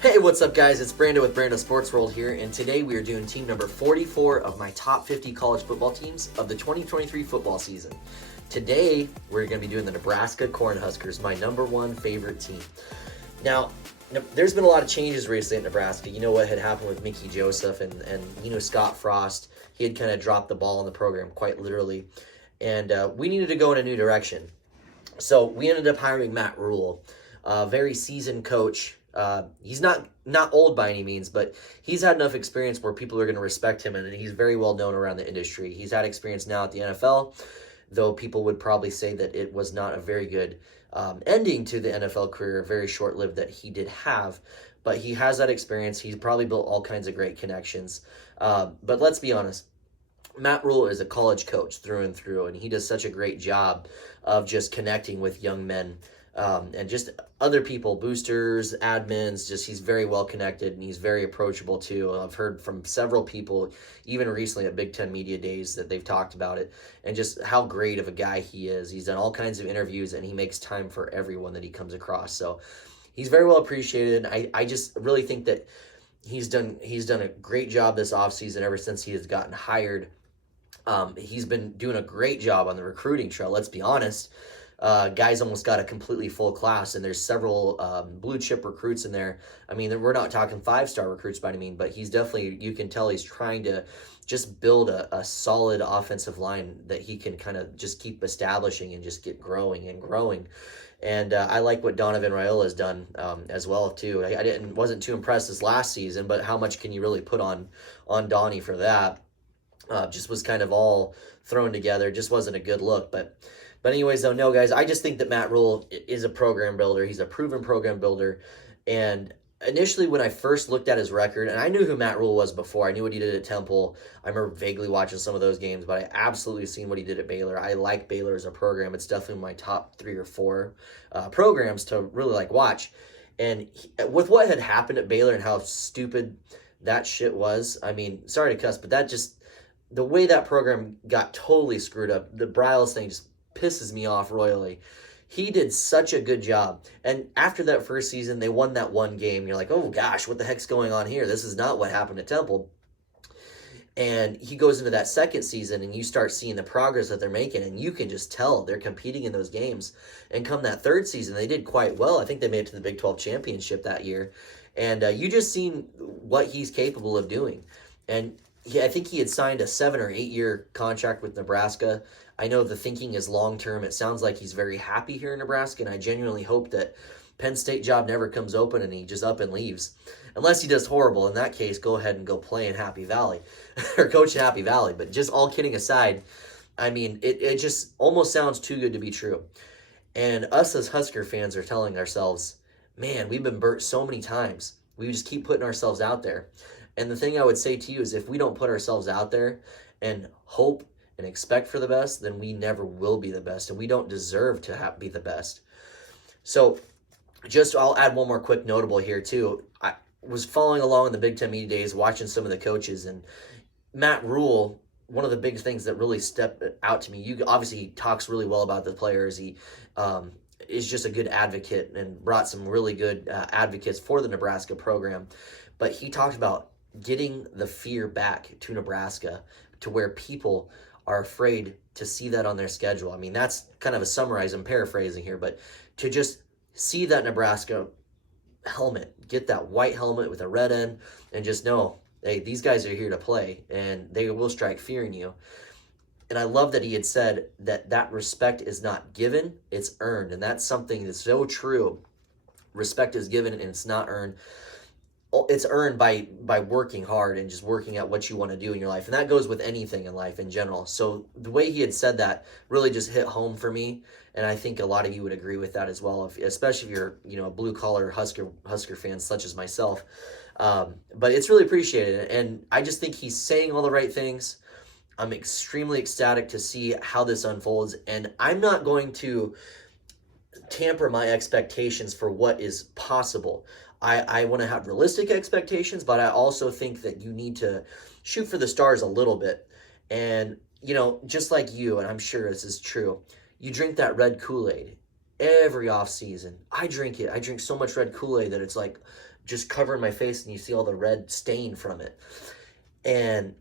Hey, what's up, guys? It's Brando with Brando Sports World here, and today we are doing team number 44 of my top 50 college football teams of the 2023 football season. Today, we're going to be doing the Nebraska Cornhuskers, my number one favorite team. Now, there's been a lot of changes recently at Nebraska. You know what had happened with Mickey Joseph and Scott Frost. He had kind of dropped the ball in the program, quite literally, and we needed to go in a new direction. So we ended up hiring Matt Rule, a very seasoned coach. He's not old by any means, but he's had enough experience where people are going to respect him, and he's very well known around the industry. He's had experience now at the NFL, though people would probably say that it was not a very good ending to the NFL career, very short-lived that he did have. But he has that experience. He's probably built all kinds of great connections. But let's be honest. Matt Rule is a college coach through and through, and he does such a great job of just connecting with young men and just other people, boosters, admins. Just he's very well connected, and he's very approachable too. I've heard from several people, even recently at Big Ten Media Days, that they've talked about it, and just how great of a guy he is. He's done all kinds of interviews, and he makes time for everyone that he comes across. So he's very well appreciated. I just really think that he's done a great job this offseason ever since he has gotten hired. He's been doing a great job on the recruiting trail, let's be honest. Guys almost got a completely full class, and there's several blue chip recruits in there. I mean, we're not talking 5-star recruits by any means, but he's definitely, you can tell he's trying to just build a solid offensive line that he can kind of just keep establishing and just get growing and growing. And I like what Donovan Raiola has done as well too. I wasn't too impressed this last season, but how much can you really put on Donnie for that? Just was kind of all thrown together. Just wasn't a good look. But anyways, though, no, guys, I just think that Matt Rule is a program builder. He's a proven program builder. And initially when I first looked at his record, and I knew who Matt Rule was before. I knew what he did at Temple. I remember vaguely watching some of those games, but I absolutely seen what he did at Baylor. I like Baylor as a program. It's definitely my top 3 or 4 programs to really watch. And with what had happened at Baylor and how stupid that shit was, I mean, sorry to cuss, but that just, the way that program got totally screwed up, the Bryles thing just pisses me off royally. He did such a good job. And after that first season, they won that one game. You're like, oh gosh, what the heck's going on here? This is not what happened at Temple. And he goes into that second season, and you start seeing the progress that they're making, and you can just tell they're competing in those games. And come that third season, they did quite well. I think they made it to the Big 12 championship that year. And you just seen what he's capable of doing. And I think he had signed a 7 or 8 year contract with Nebraska. I know the thinking is long term. It sounds like he's very happy here in Nebraska, and I genuinely hope that Penn State job never comes open and he just up and leaves. Unless he does horrible. In that case, go ahead and go play in Happy Valley or coach in Happy Valley. But just all kidding aside, I mean, it just almost sounds too good to be true. And us as Husker fans are telling ourselves, man, we've been burnt so many times. We just keep putting ourselves out there. And the thing I would say to you is, if we don't put ourselves out there and hope and expect for the best, then we never will be the best, and we don't deserve to be the best. So I'll add one more quick notable here too. I was following along in the Big Ten Media Days, watching some of the coaches, and Matt Rule, one of the big things that really stepped out to me, obviously he talks really well about the players. He is just a good advocate and brought some really good advocates for the Nebraska program. But he talked about getting the fear back to Nebraska, to where people are afraid to see that on their schedule. I mean, that's kind of a summarize. I'm paraphrasing here, but to just see that Nebraska helmet, get that white helmet with a red end, and just know, hey, these guys are here to play, and they will strike fear in you. And I love that he had said that respect is not given, it's earned. And that's something that's so true. Respect is given and it's not earned. It's earned by working hard and just working at what you want to do in your life. And that goes with anything in life in general. So the way he had said that really just hit home for me. And I think a lot of you would agree with that as well, especially if you're a blue collar Husker fan such as myself. But it's really appreciated. And I just think he's saying all the right things. I'm extremely ecstatic to see how this unfolds. And I'm not going to tamper my expectations for what is possible. I want to have realistic expectations, but I also think that you need to shoot for the stars a little bit. And, just like you, and I'm sure this is true, you drink that red Kool-Aid every off season. I drink it. I drink so much red Kool-Aid that it's like just covering my face and you see all the red stain from it. And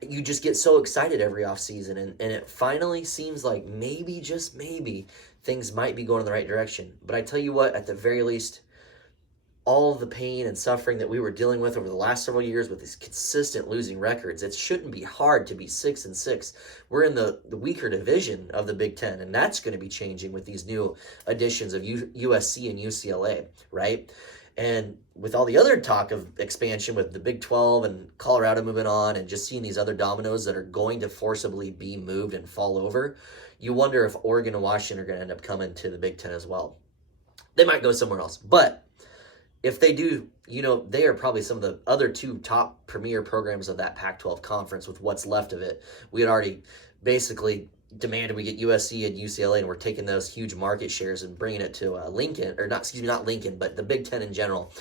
you just get so excited every offseason, and it finally seems like maybe, just maybe, things might be going in the right direction. But I tell you what, at the very least, all the pain and suffering that we were dealing with over the last several years with these consistent losing records, it shouldn't be hard to be 6-6. We're in the weaker division of the Big Ten, and that's going to be changing with these new additions of USC and UCLA, right? And with all the other talk of expansion with the Big 12 and Colorado moving on and just seeing these other dominoes that are going to forcibly be moved and fall over, you wonder if Oregon and Washington are going to end up coming to the Big Ten as well. They might go somewhere else, but if they do, they are probably some of the other two top premier programs of that Pac-12 conference with what's left of it. We had already basically demanded we get USC and UCLA, and we're taking those huge market shares and bringing it to Lincoln, or not Lincoln, but the Big Ten in general.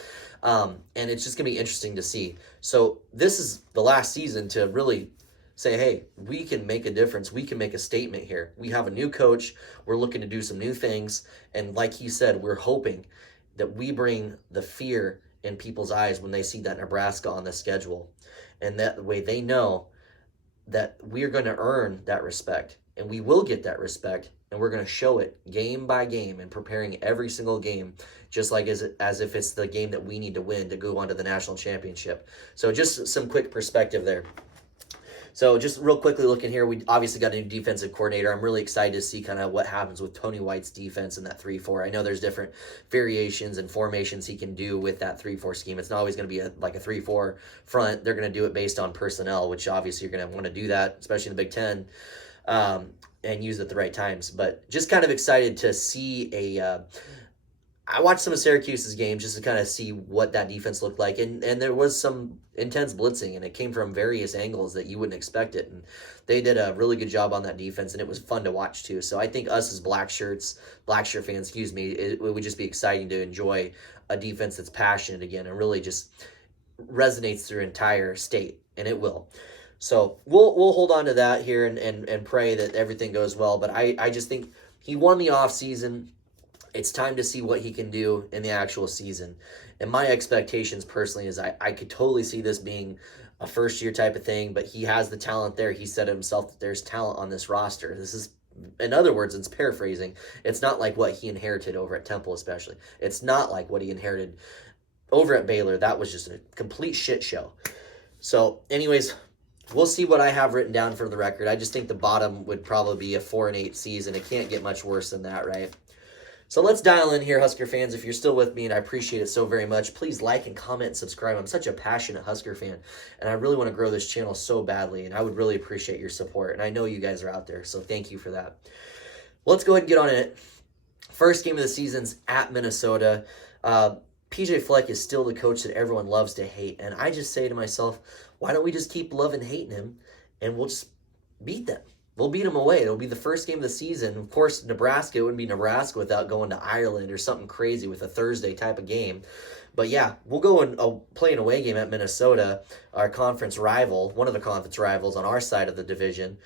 And it's just going to be interesting to see. So this is the last season to really say, hey, we can make a difference. We can make a statement here. We have a new coach. We're looking to do some new things. And like he said, we're hoping that we bring the fear in people's eyes when they see that Nebraska on the schedule. And that way they know that we're going to earn that respect. And we will get that respect. And we're going to show it game by game and preparing every single game, just like as if it's the game that we need to win to go on to the national championship. So just some quick perspective there. So just real quickly looking here, we obviously got a new defensive coordinator. I'm really excited to see kind of what happens with Tony White's defense in that 3-4. I know there's different variations and formations he can do with that 3-4 scheme. It's not always going to be like a 3-4 front. They're going to do it based on personnel, which obviously you're going to want to do that, especially in the Big Ten, and use it at the right times. But just kind of excited to see I watched some of Syracuse's games just to kind of see what that defense looked like, and there was some intense blitzing, and it came from various angles that you wouldn't expect it, and they did a really good job on that defense, and it was fun to watch too. So I think us as Black shirt fans, it would just be exciting to enjoy a defense that's passionate again and really just resonates through entire state, and it will. So we'll hold on to that here and pray that everything goes well. But I just think he won the offseason. It's time to see what he can do in the actual season. And my expectations personally is I could totally see this being a first-year type of thing, but he has the talent there. He said himself that there's talent on this roster. This is, in other words, it's paraphrasing. It's not like what he inherited over at Temple especially. It's not like what he inherited over at Baylor. That was just a complete shit show. So anyways, we'll see what I have written down for the record. I just think the bottom would probably be a 4-8 season. It can't get much worse than that, right? So let's dial in here, Husker fans. If you're still with me, and I appreciate it so very much, please like and comment and subscribe. I'm such a passionate Husker fan, and I really want to grow this channel so badly, and I would really appreciate your support. And I know you guys are out there, so thank you for that. Let's go ahead and get on it. First game of the season's at Minnesota. PJ Fleck is still the coach that everyone loves to hate, and I just say to myself, why don't we just keep loving hating him, and we'll just beat them. We'll beat them away. It'll be the first game of the season. Of course, Nebraska, it wouldn't be Nebraska without going to Ireland or something crazy with a Thursday type of game. But yeah, we'll go and play an away game at Minnesota, our conference rival, one of the conference rivals on our side of the division,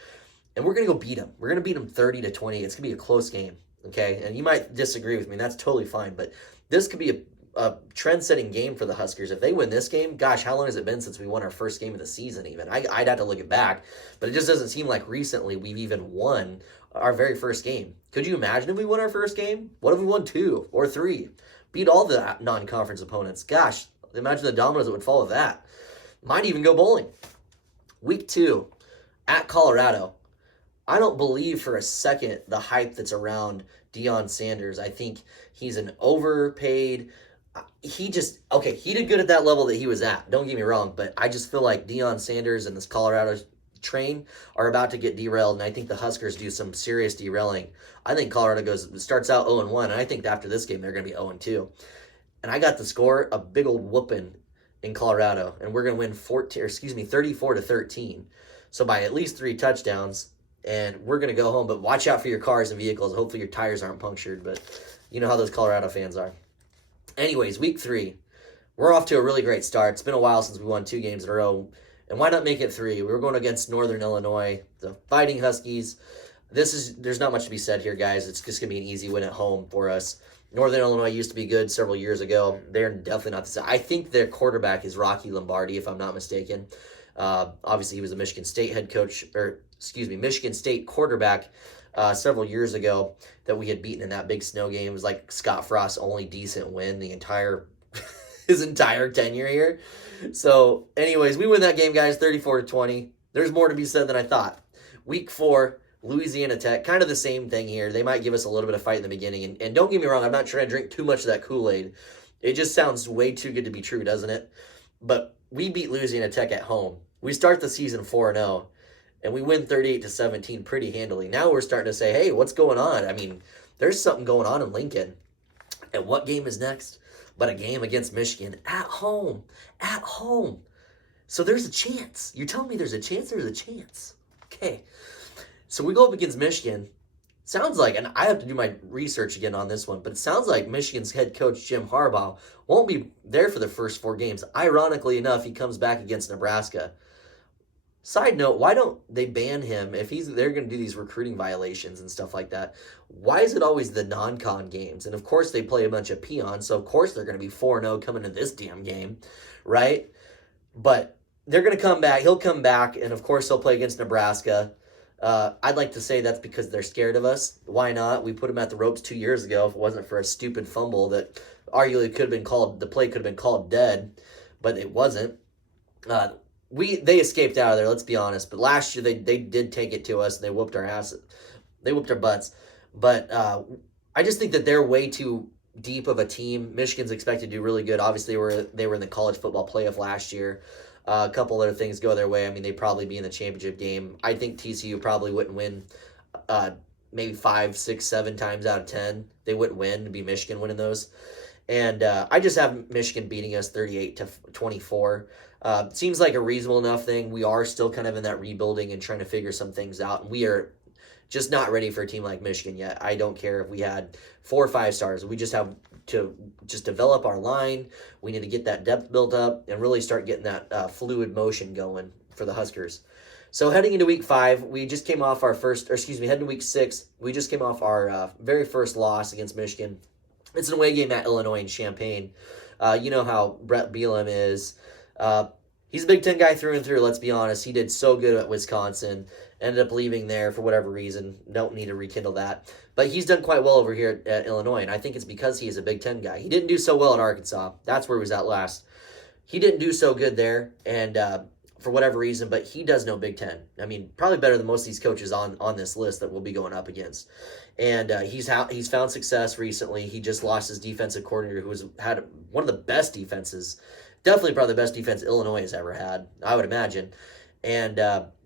and we're going to go beat them. We're going to beat them 30-20. It's going to be a close game, okay? And you might disagree with me. That's totally fine, but this could be a trend-setting game for the Huskers. If they win this game, gosh, how long has it been since we won our first game of the season even? I'd have to look it back, but it just doesn't seem like recently we've even won our very first game. Could you imagine if we won our first game? What if we won 2 or 3? Beat all the non-conference opponents. Gosh, imagine the dominoes that would follow that. Might even go bowling. Week 2, at Colorado. I don't believe for a second the hype that's around Deion Sanders. I think he's an overpaid... he did good at that level that he was at. Don't get me wrong, but I just feel like Deion Sanders and this Colorado train are about to get derailed, and I think the Huskers do some serious derailing. I think Colorado starts out 0-1, and I think after this game they're going to be 0-2. And I got the score, a big old whooping in Colorado, and we're going to win 34-13. So by at least 3 touchdowns, and we're going to go home. But watch out for your cars and vehicles. Hopefully your tires aren't punctured, but you know how those Colorado fans are. Anyways, week 3, we're off to a really great start. It's been a while since we won 2 games in a row, and why not make it 3? We were going against Northern Illinois, the Fighting Huskies. There's not much to be said here, guys. It's just going to be an easy win at home for us. Northern Illinois used to be good several years ago. They're definitely not the same. I think their quarterback is Rocky Lombardi, if I'm not mistaken. Obviously, he was a Michigan State head coach, Michigan State quarterback several years ago that we had beaten in that big snow game. It was like Scott Frost's only decent win his entire tenure here. So, anyways, we win that game, guys, 34-20. There's more to be said than I thought. Week 4. Louisiana Tech, kind of the same thing here. They might give us a little bit of fight in the beginning. And don't get me wrong, I'm not trying to drink too much of that Kool-Aid. It just sounds way too good to be true, doesn't it? But we beat Louisiana Tech at home. We start the season 4-0, and we win 38-17 pretty handily. Now we're starting to say, hey, what's going on? I mean, there's something going on in Lincoln. And what game is next but a game against Michigan at home? At home. So there's a chance. You're telling me there's a chance? There's a chance. Okay. So we go up against Michigan. Sounds like, and I have to do my research again on this one, but it sounds like Michigan's head coach, Jim Harbaugh, won't be there for the first 4 games. Ironically enough, he comes back against Nebraska. Side note, why don't they ban him if they're going to do these recruiting violations and stuff like that? Why is it always the non-con games? And of course they play a bunch of peons, so of course they're going to be 4-0 coming to this damn game, right? But they're going to come back. He'll come back, and of course he'll play against Nebraska. I'd like to say that's because they're scared of us. Why not? We put them at the ropes 2 years ago if it wasn't for a stupid fumble that arguably could have been called, the play could have been called dead, but it wasn't. They escaped out of there, let's be honest. But last year they did take it to us. They whooped our asses. They whooped our butts. But I just think that they're way too deep of a team. Michigan's expected to do really good. Obviously, they were in the college football playoff last year. A couple other things go their way. I mean, they'd probably be in the championship game. I think TCU probably wouldn't win maybe 5, 6, 7 times out of 10. They wouldn't win. It'd be Michigan winning those. And I just have Michigan beating us 38-24. Seems like a reasonable enough thing. We are still kind of in that rebuilding and trying to figure some things out. And we are just not ready for a team like Michigan yet. I don't care if we had 4 or 5 stars. We just have to just develop our line. We need to get that depth built up and really start getting that fluid motion going for the Huskers. So heading into week 5, we just came off heading to week 6, we just came off our very first loss against Michigan. It's an away game at Illinois and Champaign. You know how Brett Bielema is. He's a Big Ten guy through and through, let's be honest. He did so good at Wisconsin. Ended up leaving there for whatever reason. Don't need to rekindle that. But he's done quite well over here at Illinois, and I think it's because he is a Big Ten guy. He didn't do so well at Arkansas. That's where he was at last. He didn't do so good there, and for whatever reason, but he does know Big Ten. I mean, probably better than most of these coaches on this list that we'll be going up against. And he's found success recently. He just lost his defensive coordinator, who had one of the best defenses, definitely probably the best defense Illinois has ever had, I would imagine. And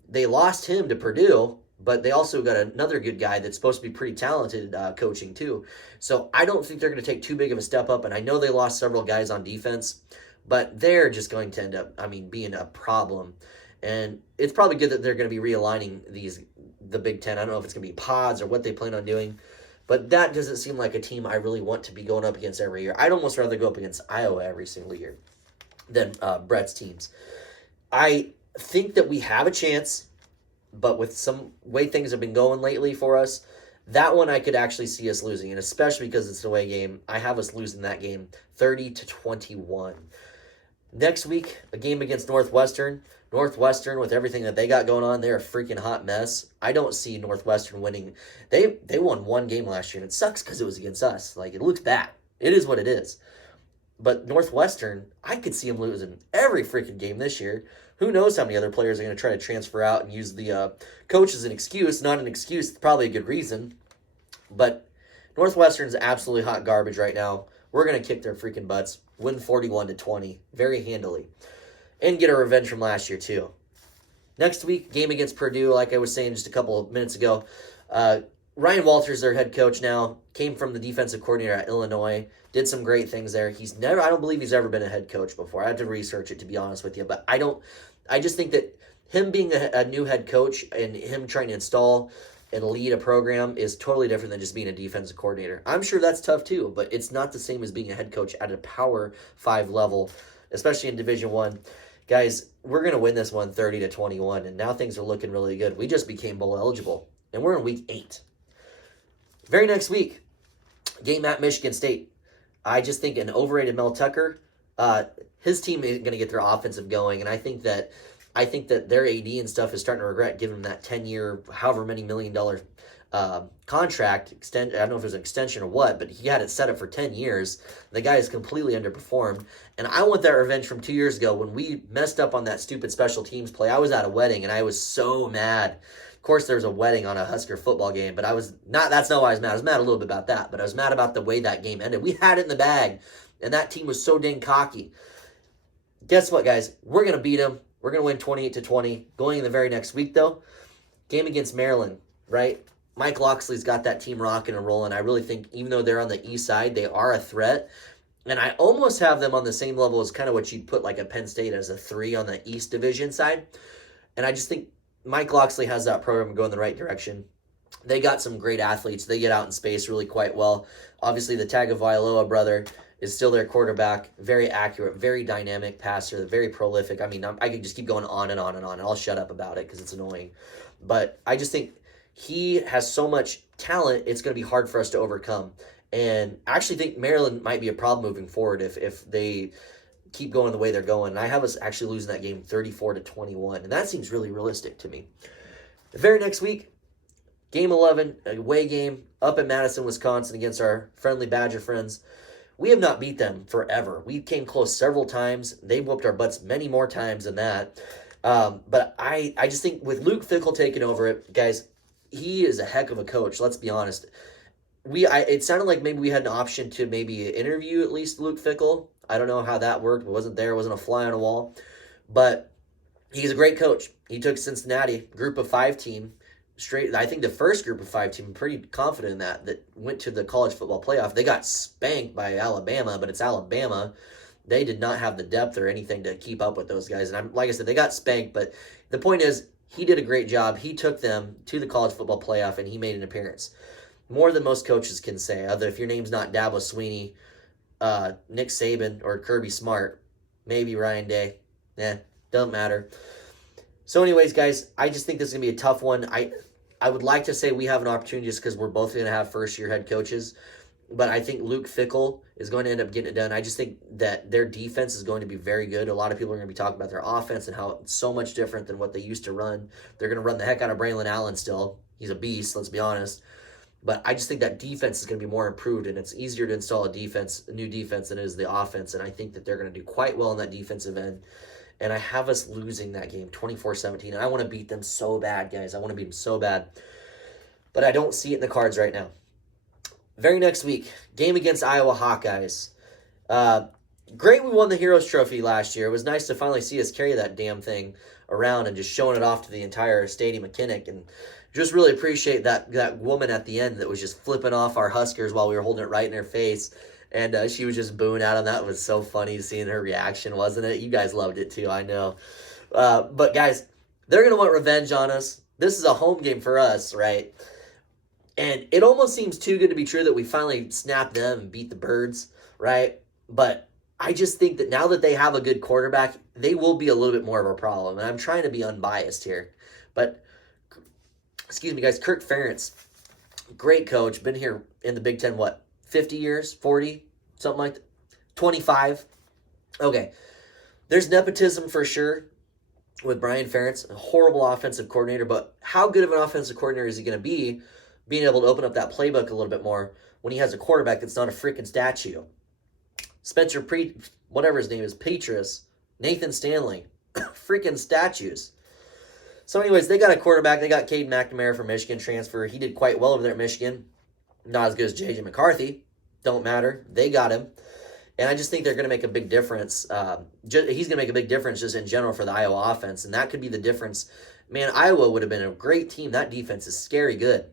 they lost him to Purdue, but they also got another good guy that's supposed to be pretty talented coaching too. So I don't think they're going to take too big of a step up, and I know they lost several guys on defense, but they're just going to end up, being a problem. And it's probably good that they're going to be realigning the Big Ten. I don't know if it's going to be pods or what they plan on doing, but that doesn't seem like a team I really want to be going up against every year. I'd almost rather go up against Iowa every single year than Brett's teams. I think that we have a chance, but with some way things have been going lately for us, that one I could actually see us losing, and especially because it's an away game, I have us losing that game 30-21. Next week, a game against Northwestern. Northwestern, with everything that they got going on, they're a freaking hot mess. I don't see Northwestern winning. They won 1 game last year, and it sucks because it was against us. Like, it looks bad. It is what it is. But Northwestern, I could see them losing every freaking game this year. Who knows how many other players are going to try to transfer out and use the coach as an excuse. Not an excuse, probably a good reason. But Northwestern's absolutely hot garbage right now. We're going to kick their freaking butts, win 41-20 very handily, and get a revenge from last year too. Next week, game against Purdue, like I was saying just a couple of minutes ago. Ryan Walters, their head coach now, came from the defensive coordinator at Illinois, did some great things there. I don't believe he's ever been a head coach before. I had to research it, to be honest with you, but I just think that him being a new head coach and him trying to install and lead a program is totally different than just being a defensive coordinator. I'm sure that's tough too, but it's not the same as being a head coach at a Power 5 level, especially in Division I. Guys, we're going to win this one 30-21, and now things are looking really good. We just became bowl eligible, and we're in week 8. Very next week, Game at Michigan State. I just think an overrated Mel Tucker, his team isn't going to get their offensive going, and I think that their AD and stuff is starting to regret giving him that 10-year, however many $1 million contract extend. I don't know if it was an extension or what, but he had it set up for 10 years. The guy is completely underperformed, and I want that revenge from 2 years ago when we messed up on that stupid special teams play. I was at a wedding, and I was so mad. Of course, there was a wedding on a Husker football game, but I was not. That's not why I was mad. I was mad a little bit about that, but I was mad about the way that game ended. We had it in the bag, and that team was so dang cocky. Guess what, guys? We're gonna beat them. We're gonna win 28-20. Going in the very next week, though, game against Maryland, right? Mike Loxley's got that team rocking and rolling. I really think, even though they're on the east side, they are a threat. And I almost have them on the same level as kind of what you'd put like a Penn State as a 3 on the East Division side. And I just think Mike Loxley has that program going in the right direction. They got some great athletes. They get out in space really quite well. Obviously, the Tagovailoa brother is still their quarterback. Very accurate, very dynamic passer, very prolific. I mean, I could just keep going on and on and on, and I'll shut up about it because it's annoying. But I just think he has so much talent, it's going to be hard for us to overcome. And I actually think Maryland might be a problem moving forward if they keep going the way they're going. And I have us actually losing that game 34-21, and that seems really realistic to me. The very next week, Game 11, away game, up in Madison, Wisconsin against our friendly Badger friends. We have not beat them forever. We came close several times. They whooped our butts many more times than that. But I just think with Luke Fickell taking over it, guys, he is a heck of a coach, let's be honest. It sounded like maybe we had an option to maybe interview at least Luke Fickell. I don't know how that worked. It wasn't there. It wasn't a fly on a wall. But he's a great coach. He took Cincinnati, group of 5 team, straight. I think the first group of 5 team, I'm pretty confident in that went to the college football playoff. They got spanked by Alabama, but it's Alabama. They did not have the depth or anything to keep up with those guys. And like I said, they got spanked. But the point is, he did a great job. He took them to the college football playoff, and he made an appearance. More than most coaches can say. Other if your name's not Dabo Swinney, Nick Saban, or Kirby Smart, maybe Ryan Day. Doesn't matter. So anyways, guys, I just think this is going to be a tough one. I would like to say we have an opportunity just because we're both going to have first-year head coaches. But I think Luke Fickell is going to end up getting it done. I just think that their defense is going to be very good. A lot of people are going to be talking about their offense and how it's so much different than what they used to run. They're going to run the heck out of Braylon Allen still. He's a beast, let's be honest. But I just think that defense is going to be more improved, and it's easier to install a new defense than it is the offense. And I think that they're going to do quite well on that defensive end. And I have us losing that game 24-17. And I want to beat them so bad, guys. I want to beat them so bad. But I don't see it in the cards right now. Very next week, game against Iowa Hawkeyes. Great we won the Heroes Trophy last year. It was nice to finally see us carry that damn thing around and just showing it off to the entire stadium of Kinnick. And just really appreciate that woman at the end that was just flipping off our Huskers while we were holding it right in her face. And she was just booing at them. That was so funny seeing her reaction, wasn't it? You guys loved it too, I know. But guys, they're going to want revenge on us. This is a home game for us, right? And it almost seems too good to be true that we finally snapped them and beat the Birds, right? But I just think that now that they have a good quarterback, they will be a little bit more of a problem. And I'm trying to be unbiased here. But, excuse me, guys, Kirk Ferentz, great coach, been here in the Big Ten, 50 years, 40, something like that, 25. Okay, there's nepotism for sure with Brian Ferentz, a horrible offensive coordinator, but how good of an offensive coordinator is he going to be being able to open up that playbook a little bit more when he has a quarterback that's not a freaking statue? Spencer whatever his name is, Petrus, Nathan Stanley, freaking statues. So anyways, they got a quarterback. They got Cade McNamara from Michigan transfer. He did quite well over there at Michigan. Not as good as J.J. McCarthy. Don't matter. They got him. And I just think they're going to make a big difference. He's going to make a big difference just in general for the Iowa offense. And that could be the difference. Man, Iowa would have been a great team. That defense is scary good.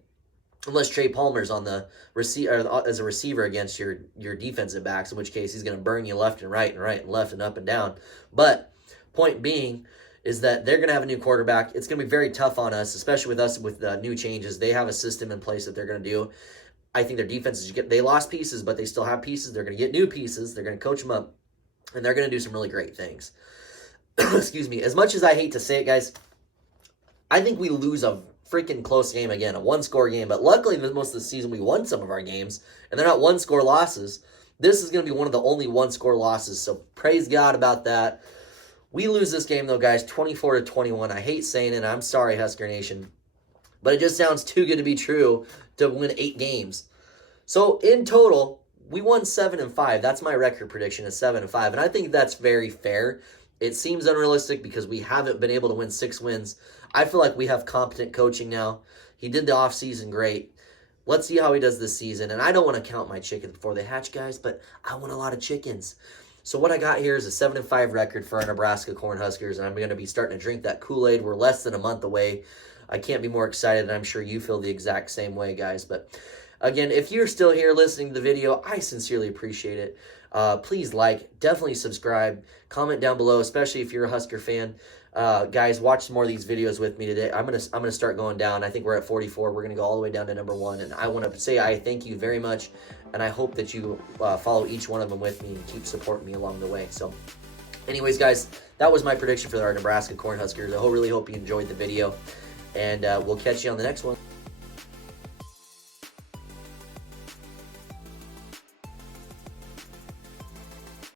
Unless Trey Palmer's on the as a receiver against your defensive backs, in which case he's going to burn you left and right and left and up and down. But point being is that they're going to have a new quarterback. It's going to be very tough on us, especially with us with new changes. They have a system in place that they're going to do. I think their defense they lost pieces, but they still have pieces. They're going to get new pieces. They're going to coach them up, and they're going to do some really great things. Excuse me. As much as I hate to say it, guys, I think we lose a freaking close game again, a one-score game. But luckily, most of the season, we won some of our games, and they're not one-score losses. This is going to be one of the only one-score losses, so praise God about that. We lose this game, though, guys, 24-21. I hate saying it. I'm sorry, Husker Nation. But it just sounds too good to be true to win 8 games. So, in total, we won 7-5. That's my record prediction, is 7-5. And I think that's very fair. It seems unrealistic because we haven't been able to win 6 wins. I feel like we have competent coaching now. He did the offseason great. Let's see how he does this season. And I don't want to count my chickens before they hatch, guys, but I want a lot of chickens. So what I got here is a 7-5 record for our Nebraska Cornhuskers, and I'm going to be starting to drink that Kool-Aid. We're less than a month away. I can't be more excited, and I'm sure you feel the exact same way, guys. But again, if you're still here listening to the video, I sincerely appreciate it. Please like, definitely subscribe, comment down below, especially if you're a Husker fan. Guys, watch some more of these videos with me today. I'm gonna start going down. I think we're at 44. We're gonna go all the way down to number 1, and I want to say I thank you very much, and I hope that you follow each one of them with me and keep supporting me along the way. So, anyways, guys, that was my prediction for our Nebraska Cornhuskers. I really hope you enjoyed the video, and we'll catch you on the next one.